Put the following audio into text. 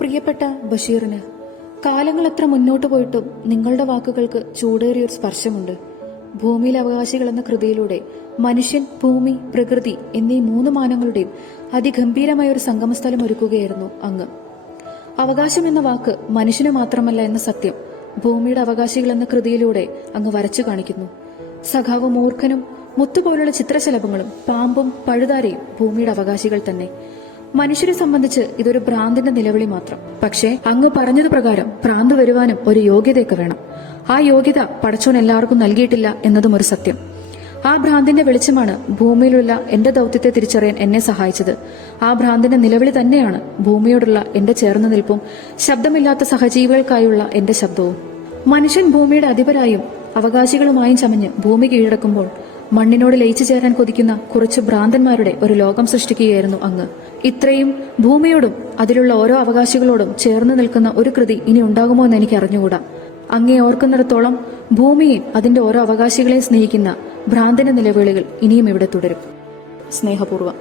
പ്രിയപ്പെട്ട ബഷീറിന്, കാലങ്ങൾ എത്ര മുന്നോട്ട് പോയിട്ടും നിങ്ങളുടെ വാക്കുകൾക്ക് ചൂടേറിയൊരു സ്പർശമുണ്ട്. ഭൂമിയിലെ അവകാശികൾ എന്ന കൃതിയിലൂടെ മനുഷ്യൻ, ഭൂമി, പ്രകൃതി എന്നീ മൂന്ന് മാനങ്ങളുടെയും അതിഗംഭീരമായ ഒരു സംഗമസ്ഥലം ഒരുക്കുകയായിരുന്നു അങ്ങ്. അവകാശം എന്ന വാക്ക് മനുഷ്യന് മാത്രമല്ല എന്ന സത്യം ഭൂമിയുടെ അവകാശികൾ എന്ന കൃതിയിലൂടെ അങ്ങ് വരച്ചു കാണിക്കുന്നു. സഖാവും മൂർഖനും മുത്തുപോലുള്ള ചിത്രശലഭങ്ങളും പാമ്പും പഴുതാരയും ഭൂമിയുടെ അവകാശികൾ തന്നെ. മനുഷ്യരെ സംബന്ധിച്ച് ഇതൊരു ഭ്രാന്തിന്റെ നിലവിളി മാത്രം. പക്ഷേ അങ്ങ് പറഞ്ഞത് പ്രകാരം ഭ്രാന്ത് വരുവാനും ഒരു യോഗ്യതയൊക്കെ വേണം. ആ യോഗ്യത പടച്ചോൻ എല്ലാവർക്കും നൽകിയിട്ടില്ല എന്നതും ഒരു സത്യം. ആ ഭ്രാന്തിന്റെ വെളിച്ചമാണ് ഭൂമിയിലുള്ള എന്റെ ദൗത്യത്തെ തിരിച്ചറിയാൻ എന്നെ സഹായിച്ചത്. ആ ഭ്രാന്തിന്റെ നിലവിളി തന്നെയാണ് ഭൂമിയോടുള്ള എന്റെ ചേർന്ന് നിൽപ്പും ശബ്ദമില്ലാത്ത സഹജീവികൾക്കായുള്ള എന്റെ ശബ്ദവും. മനുഷ്യൻ ഭൂമിയുടെ അധിപരായും അവകാശികളുമായും ചമഞ്ഞ് ഭൂമി കീഴടക്കുമ്പോൾ മണ്ണിനോട് ലയിച്ചു ചേരാൻ കൊതിക്കുന്ന കുറച്ച് ഭ്രാന്തന്മാരുടെ ഒരു ലോകം സൃഷ്ടിക്കുകയായിരുന്നു അങ്ങ്. ഇത്രയും ഭൂമിയോടും അതിലുള്ള ഓരോ അവകാശികളോടും ചേർന്ന് നിൽക്കുന്ന ഒരു കൃതി ഇനി ഉണ്ടാകുമോ എന്ന് എനിക്ക് അറിഞ്ഞുകൂടാ. അങ്ങേ ഓർക്കുന്നിടത്തോളം ഭൂമിയെ അതിന്റെ ഓരോ അവകാശികളെയും സ്നേഹിക്കുന്ന ഭ്രാന്തന്റെ നിലവിളികൾ ഇനിയും ഇവിടെ തുടരും. സ്നേഹപൂർവ്വം.